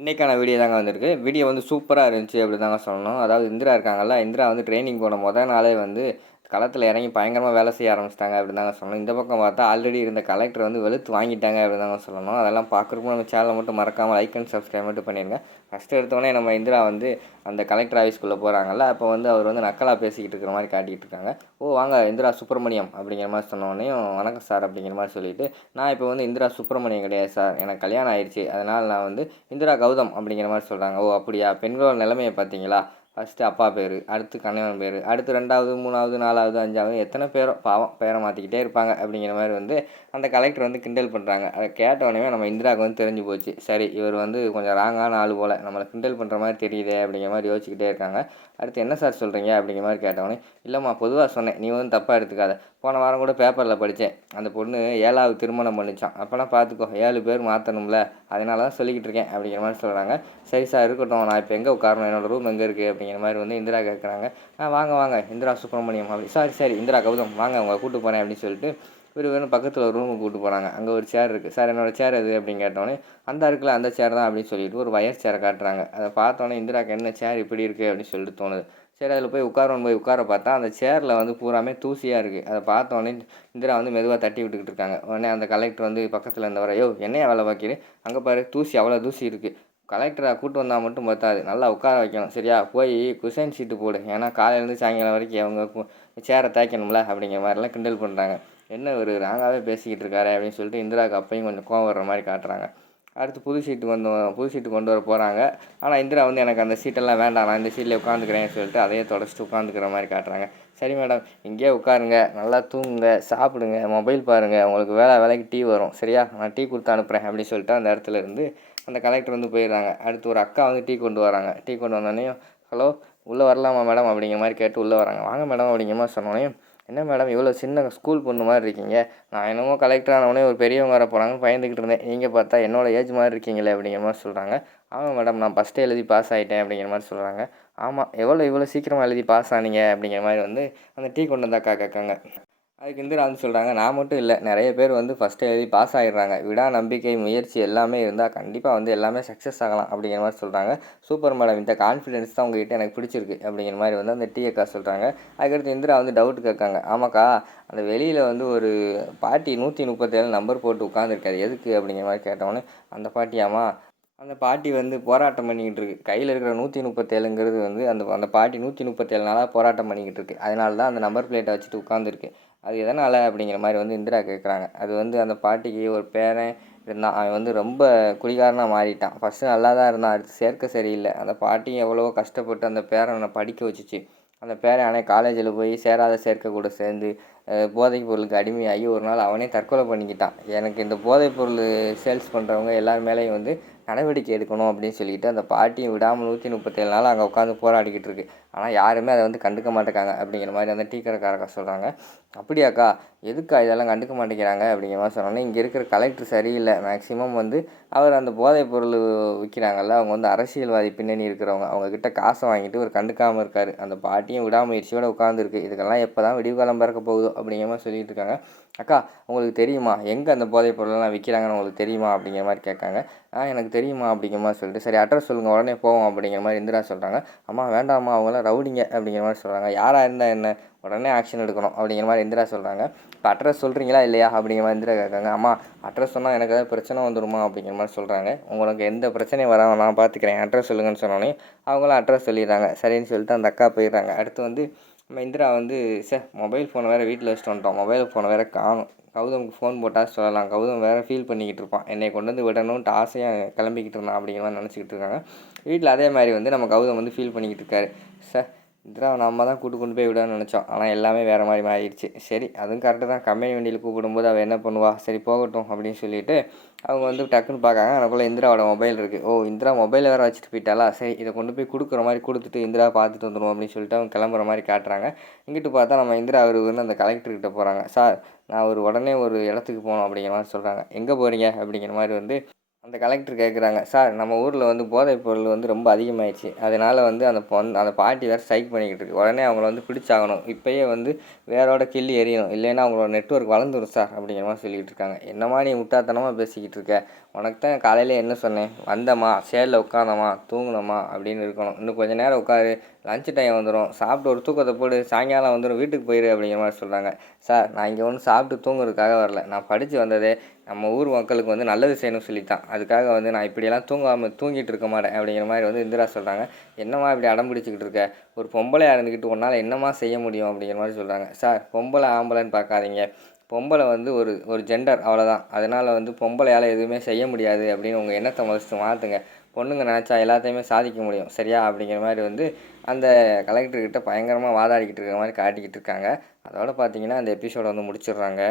இன்றைக்கான வீடியோ தாங்க வந்திருக்கு. வீடியோ வந்து சூப்பராக இருந்துச்சு அப்படி தாங்க சொல்லணும். அதாவது இந்திரா இருக்காங்கல்ல, இந்திரா வந்து ட்ரெயினிங் போன நாளே வந்து களத்தில் இறங்கி பயங்கரமாக வேலை செய்ய ஆரம்பிச்சிட்டாங்க அப்படின்னு தாங்க சொல்லணும். இந்த பக்கம் பார்த்தா ஆல்ரெடி இருந்த கலெக்டர் வந்து வெளுத்து வாங்கிட்டாங்க அப்படின்னு தாங்க சொல்லணும். அதெல்லாம் பார்க்குறப்போ நம்ம சேனலை மட்டும் மறக்காமல் லைக் அண்ட் சப்ஸ்கிரைப் மட்டும் பண்ணிடுங்க. ஃபஸ்ட்டு எடுத்தோடனே நம்ம இந்திரா வந்து அந்த கலெக்டர் ஆஃபீஸ்க்குள்ளே போகிறாங்கல்ல, அப்போ வந்து அவர் வந்து நக்கலாக பேசிக்கிட்டு இருக்கிற மாதிரி காட்டிகிட்டு இருக்காங்க. ஓ வாங்க இந்திரா சுப்பிரமணியம் அப்படிங்கிற மாதிரி சொன்னோடனையும் வணக்கம் சார் அப்படிங்கிற மாதிரி சொல்லிவிட்டு, நான் இப்போ வந்து இந்திரா சுப்பிரமணியம் கிடையாது சார், எனக்கு கல்யாணம் ஆயிடுச்சு, அதனால் நான் வந்து இந்திரா கௌதம் அப்படிங்கிற மாதிரி சொல்கிறாங்க. ஓ அப்படியா, பெண்களோட நிலைமையை பார்த்தீங்களா, ஃபஸ்ட்டு அப்பா பேர், அடுத்து கணவன் பேர், அடுத்து 2வது 3வது 4வது 5வது எத்தனை பேரோ பாவம் பேரை மாற்றிக்கிட்டே இருப்பாங்க அப்படிங்கிற மாதிரி வந்து அந்த கலெக்டர் வந்து கிண்டல் பண்ணுறாங்க. அதை கேட்டோடனே நம்ம இந்திராவுக்கு வந்து தெரிஞ்சு போச்சு, சரி இவர் வந்து கொஞ்சம் ராங்கான ஆள் போல், நம்மளை கிண்டல் பண்ணுற மாதிரி தெரியுதே அப்படிங்கிற மாதிரி யோசிச்சுக்கிட்டே இருக்காங்க. அடுத்து என்ன சார் சொல்கிறீங்க அப்படிங்கிற மாதிரி கேட்டோடனே, இல்லைம்மா பொதுவாக சொன்னேன், நீ வந்து தப்பாக எடுத்துக்காத, போன வாரம் கூட பேப்பரில் படித்தேன், அந்த பொண்ணு 7வது திருமணம் பண்ணிச்சான், அப்போனா பார்த்துக்கோ 7 பேர் மாற்றணும்ல, அதனால தான் சொல்லிக்கிட்டு இருக்கேன் அப்படிங்கிற மாதிரி சொல்கிறாங்க. சரி சார் இருக்கட்டும், நான் இப்போ எங்கே உட்காரணும், என்னோடய ரூம் எங்கே இருக்குது அப்படிங்கிற மாதிரி வந்து இந்திரா கேட்குறாங்க. வாங்க வாங்க இந்திரா சுப்பிரமணியம் அப்படி, சரி இந்திரா கௌதம் வாங்க உங்களை கூப்பிட்டு போகிறேன் அப்படின்னு சொல்லிட்டு வேணும் பக்கத்தில் ஒரு ரூமுக்கு கூப்பிட்டு போகிறாங்க. அங்கே ஒரு சேர் இருக்குது. சார் என்னோடய சேர் எது அப்படின்னு கேட்டோன்னே, அந்த இருக்குல்ல அந்த சேர் தான் அப்படின்னு சொல்லிட்டு ஒரு வயர் சேரை காட்டுறாங்க. அதை பார்த்தோன்னே இந்திராக்கு என்ன சேர் இப்படி இருக்குது அப்படின்னு சொல்லிட்டு தோணுது. சரி அதில் போய் உட்கார பார்த்தா அந்த சேரில் வந்து பூராமே தூசியாக இருக்குது. அதை பார்த்தோன்னே இந்திரா வந்து மெதுவாக தட்டி விட்டுக்கிட்டு இருக்காங்க. உடனே அந்த கலெக்டர் வந்து பக்கத்தில் இருந்தவரை, யோ என்னையா வேலை பார்க்கிறேன், அங்கே பாரு தூசி அவ்வளோ தூசி இருக்குது, கலெக்டரை கூட்டு வந்தால் மட்டும் பார்த்தாது, நல்லா உட்கார வைக்கணும் சரியா, போய் குஷன் சீட்டு போடு, ஏன்னா காலையிலேருந்து சாயங்காலம் வரைக்கும் அவங்க சேரை தேய்க்கணும்ல அப்படிங்கிற மாதிரிலாம் கிண்டல் பண்ணுறாங்க. என்ன ஒரு ராங்காகவே பேசிக்கிட்டு இருக்காரு அப்படின்னு சொல்லிட்டு இந்திராவுக்கு அப்பையும் கொஞ்சம் கோவம் வர்ற மாதிரி காட்டுறாங்க. அடுத்து புது சீட்டு கொண்டு வர போகிறாங்க. ஆனால் இந்திரா வந்து எனக்கு அந்த சீட்டெல்லாம் வேண்டாம், நான் இந்த சீட்டில் உட்காந்துக்கிறேன்னு சொல்லிட்டு அதையே தொடச்சிட்டு உட்காந்துக்கிற மாதிரி காட்டுறாங்க. சரி மேடம் இங்கேயே உட்காருங்க, நல்லா தூங்குங்க, சாப்பிடுங்க, மொபைல் பாருங்கள், உங்களுக்கு வேலைக்கு டீ வரும் சரியா, நான் டீ கொடுத்து அனுப்புகிறேன் அப்படின்னு சொல்லிட்டு அந்த இடத்துல இருந்து அந்த கலெக்டர் வந்து போயிடுறாங்க. அடுத்து ஒரு அக்கா வந்து டீ கொண்டு வராங்க. டீ கொண்டு வந்தோடனே, ஹலோ உள்ளே வரலாமா மேடம் அப்படிங்கிற மாதிரி கேட்டு உள்ளே வராங்க. வாங்க மேடம் அப்படிங்கிற மாதிரி சொன்னோடனே, என்ன மேடம் இவ்வளோ சின்ன ஸ்கூல் பொண்ணு மாதிரி இருக்கீங்க, நான் என்னமோ கலெக்டர் ஆனவொடனே ஒரு பெரியவங்க வர போகிறாங்கன்னு பயந்துக்கிட்டு இருந்தேன், நீங்கள் பார்த்தா என்னோடய ஏஜ் மாதிரி இருக்கீங்களே அப்படிங்கிற மாதிரி சொல்கிறாங்க. ஆமாம் மேடம் நான் ஃபஸ்ட்டே எழுதி பாஸ் ஆகிட்டேன் அப்படிங்கிற மாதிரி சொல்கிறாங்க. ஆமாம் இவ்வளோ சீக்கிரமாக எழுதி பாஸ் ஆனீங்க அப்படிங்கிற மாதிரி வந்து அந்த டீ கொண்டு வந்த அக்கா கேட்காங்க. அதுக்கு இந்திரா வந்து சொல்கிறாங்க, நான் மட்டும் இல்லை நிறைய பேர் வந்து ஃபஸ்ட்டு எழுதி பாஸ் ஆகிடுறாங்க, விடா நம்பிக்கை முயற்சி எல்லாமே இருந்தால் கண்டிப்பாக வந்து எல்லாமே சக்ஸஸ் ஆகலாம் அப்படிங்கிற மாதிரி சொல்கிறாங்க. சூப்பர் மேடம், இந்த கான்ஃபிடென்ஸ் தான் உங்கள்கிட்ட எனக்கு பிடிச்சிருக்கு அப்படிங்கிற மாதிரி வந்து அந்த டீ அக்கா சொல்கிறாங்க. அதுக்கடுத்து இந்திரா வந்து டவுட் கேட்காங்க. ஆமாக்கா அந்த வெளியில் வந்து ஒரு பாட்டி 137 நம்பர் போட்டு உட்காந்துருக்காது எதுக்கு அப்படிங்கிற மாதிரி கேட்டவொடனே, அந்த பாட்டியாமா, அந்த பாட்டி வந்து போராட்டம் பண்ணிக்கிட்டு இருக்குது, கையில் இருக்கிற 137ங்கிறது வந்து அந்த பாட்டி 137 நாளாக போராட்டம் பண்ணிக்கிட்டு இருக்குது, அதனால தான் அந்த நம்பர் பிளேட்டை வச்சுட்டு உட்காந்துருக்கு, அது எதனால் அப்படிங்கிற மாதிரி வந்து இந்திரா கேட்குறாங்க. அது வந்து அந்த பாட்டிக்கு ஒரு பேரன் இருந்தான், அவன் வந்து ரொம்ப குடிகாரனாக மாறிட்டான். ஃபஸ்ட்டு நல்லா தான் இருந்தான், அடுத்து சேர்க்க சரியில்லை. அந்த பாட்டியும் எவ்வளவோ கஷ்டப்பட்டு அந்த பேரனை படிக்க வச்சுச்சு. அந்த பேரன் ஆனால் காலேஜில் போய் சேராத சேர்க்க கூட சேர்ந்து போதைப் பொருளுக்கு அடிமையாகி ஒரு நாள் அவனே தற்கொலை பண்ணிக்கிட்டான். எனக்கு இந்த போதைப் பொருள் சேல்ஸ் பண்ணுறவங்க எல்லார் மேலேயும் வந்து நடவடிக்கை எடுக்கணும் அப்படின்னு சொல்லிட்டு அந்த பாட்டியும் விடாமல் 137 நாள் அங்கே உட்காந்து போராடிக்கிட்டு இருக்கு. ஆனால் யாருமே அதை வந்து கண்டுக்க மாட்டேங்காங்க அப்படிங்கிற மாதிரி அந்த டீ கடைக்காரக்கா சொல்கிறாங்க. அப்படியாக்கா எதுக்கா இதெல்லாம் கண்டுக்க மாட்டேங்கிறாங்க அப்படிங்கிற மாதிரி சொன்னோன்னே, இங்கே இருக்கிற கலெக்டர் சரியில்லை, மேக்ஸிமம் வந்து அவர் அந்த போதைப் பொருள் விற்கிறாங்கல்ல அவங்க வந்து அரசியல்வாதி பின்னணி இருக்கிறவங்க, அவங்கக்கிட்ட காசை வாங்கிட்டு ஒரு கண்டுக்காமல் இருக்கார். அந்த பாட்டியும் விடாமுயற்சியோடு உட்காந்துருக்கு, இதுக்கெல்லாம் எப்போ தான் விடிவுகாலம் பிறக்க போகுதோ அப்படிங்கிற மாதிரி சொல்லிட்டு இருக்காங்க. அக்கா உங்களுக்கு தெரியுமா எங்கே அந்த போதைப் பொருளெல்லாம் விற்கிறாங்கன்னு உங்களுக்கு தெரியுமா அப்படிங்கிற மாதிரி கேட்காங்க. எனக்கு தெரியுமா அப்படிங்கிற மாதிரி சொல்லிட்டு, சரி அட்ரஸ் சொல்லுங்கள் உடனே போவோம் அப்படிங்கிற மாதிரி இந்திரா சொல்கிறாங்க. அம்மா வேண்டாம்மா அவங்களாம் ரவுடிங்க அப்படிங்கிற மாதிரி சொல்கிறாங்க. யாராக இருந்தால் என்ன, உடனே ஆக்ஷன் எடுக்கணும் அப்படிங்கிற மாதிரி இந்திரா சொல்கிறாங்க. இப்போ அட்ரஸ் சொல்கிறீங்களா இல்லையா அப்படிங்கிற மாதிரி இந்திரா கேட்காங்க. அம்மா அட்ரஸ் சொன்னால் எனக்கு ஏதாவது பிரச்சனை வந்துடுமா அப்படிங்கிற மாதிரி சொல்கிறாங்க. உங்களுக்கு எந்த பிரச்சனையும் வராமல் நான் பார்த்துக்கிறேன், அட்ரஸ் சொல்லுங்கன்னு சொன்னோன்னே அவங்களும் அட்ரஸ் சொல்லிடுறாங்க. சரின்னு சொல்லிட்டு அந்த அக்கா போயிடுறாங்க. அடுத்து வந்து நம்ம இந்திரா வந்து மொபைல் ஃபோனை வேறு வீட்டில் வச்சுட்டு வந்துட்டோம், மொபைல் ஃபோனை வேறு காணும், கௌதமுக்கு ஃபோன் போட்டால் சொல்லலாம், கௌதம் வேறு ஃபீல் பண்ணிக்கிட்டு இருப்பான், என்னை கொண்டு வந்து விடணுன்ட்டு ஆசையாக கிளம்பிக்கிட்டு இருந்தான் அப்படிங்கிற மாதிரி நினச்சிக்கிட்டு இருக்காங்க. வீட்டில் அதே மாதிரி வந்து நம்ம கௌதம் வந்து ஃபீல் பண்ணிக்கிட்டு இருக்காரு. இந்திரா நம்ம தான் கொண்டு போய் விடணும்னு நினச்சோம், ஆனால் எல்லாமே வேறு மாதிரி மாறிடுச்சு. சரி அதுவும் கரெக்டு தான், கம்பெனி வண்டியில் கூப்பிடும்போது அவள் என்ன பண்ணுவா, சரி போகட்டும் அப்படின்னு சொல்லிட்டு அவங்க வந்து டக்குன்னு பார்க்காங்க. அதுக்குள்ளே இந்திராவோட மொபைல் இருக்குது. ஓ இந்திரா மொபைலை வேறு வச்சுட்டு போயிட்டாலா, சரி இதை கொண்டு போய் கொடுக்குற மாதிரி கொடுத்துட்டு இந்திரா பார்த்துட்டு வந்துடுவோம் அப்படின்னு சொல்லிட்டு அவங்க கிளம்புற மாதிரி காட்டுறாங்க. இங்கிட்டு பார்த்தா நம்ம இந்திரா அவர் வந்து அந்த கலெக்டர்கிட்ட போகிறாங்க. சார் நான் உடனே ஒரு இடத்துக்கு போகணும் அப்படிங்கிற மாதிரி சொல்கிறாங்க. எங்கே போகிறீங்க அப்படிங்கிற மாதிரி வந்து அந்த கலெக்டர் கேட்குறாங்க. சார் நம்ம ஊரில் வந்து போதைப் பொருள் வந்து ரொம்ப அதிகமாகிடுச்சு, அதனால் வந்து அந்த பாட்டி வேறு ஸ்ட்ரைக் பண்ணிக்கிட்டு இருக்கு, உடனே அவங்கள வந்து பிடிச்சாகணும், இப்போயே வந்து வேரோட கிள்ளி எறியணும், இல்லைன்னா அவங்களோட நெட்வொர்க் வளர்ந்துடும் சார் அப்படிங்கிற மாதிரி சொல்லிக்கிட்டு இருக்காங்க. என்னமா நீ முட்டாள்தனமாக பேசிக்கிட்டு இருக்க, உனக்கு தான் காலையில் என்ன சொன்னேன், வந்தோமா சேரில் உட்காந்தோமா தூங்கினோமா அப்படின்னு இருக்கணும். இன்னும் கொஞ்சம் நேரம் உட்காரு, லஞ்ச் டைம் வந்துடும், சாப்பிட்டு ஒரு தூக்கத்தை போடு, சாயங்காலம் வந்துடும், வீட்டுக்கு போயிரு அப்படிங்கிற மாதிரி சொல்கிறாங்க. சார், நான் இங்கே ஒன்றும் சாப்பிட்டு தூங்குறதுக்காக வரல. நான் படித்து வந்ததே நம்ம ஊர் மக்களுக்கு வந்து நல்லது செய்யணும்னு சொல்லித்தான். அதுக்காக வந்து நான் இப்படியெல்லாம் தூங்கிட்டு இருக்க மாட்டேன் அப்படிங்கிற மாதிரி வந்து இந்திரா சொல்கிறாங்க. என்னம்மா இப்படி அடம் பிடிச்சிக்கிட்டு இருக்க, ஒரு பொம்பளையாக இருந்துக்கிட்டு உன்னால் என்னம்மா செய்ய முடியும் அப்படிங்கிற மாதிரி சொல்கிறாங்க. சார், பொம்பளை ஆம்பளைன்னு பார்க்காதீங்க, பொம்பளை வந்து ஒரு ஜெண்டர் அவ்வளோதான். அதனால் வந்து பொம்பளையால் எதுவுமே செய்ய முடியாது அப்படின்னு உங்கள் எண்ணத்தை ஃபஸ்ட்டு மாற்றுங்க. பொண்ணுங்க நினச்சா எல்லாத்தையுமே சாதிக்க முடியும் சரியா அப்படிங்கிற மாதிரி வந்து அந்த கலெக்டர்கிட்ட பயங்கரமாக வாதாடிக்கிட்டு இருக்கிற மாதிரி காட்டிக்கிட்டு இருக்காங்க. அதோட பார்த்தீங்கன்னா அந்த எபிசோடை வந்து முடிச்சிடுறாங்க.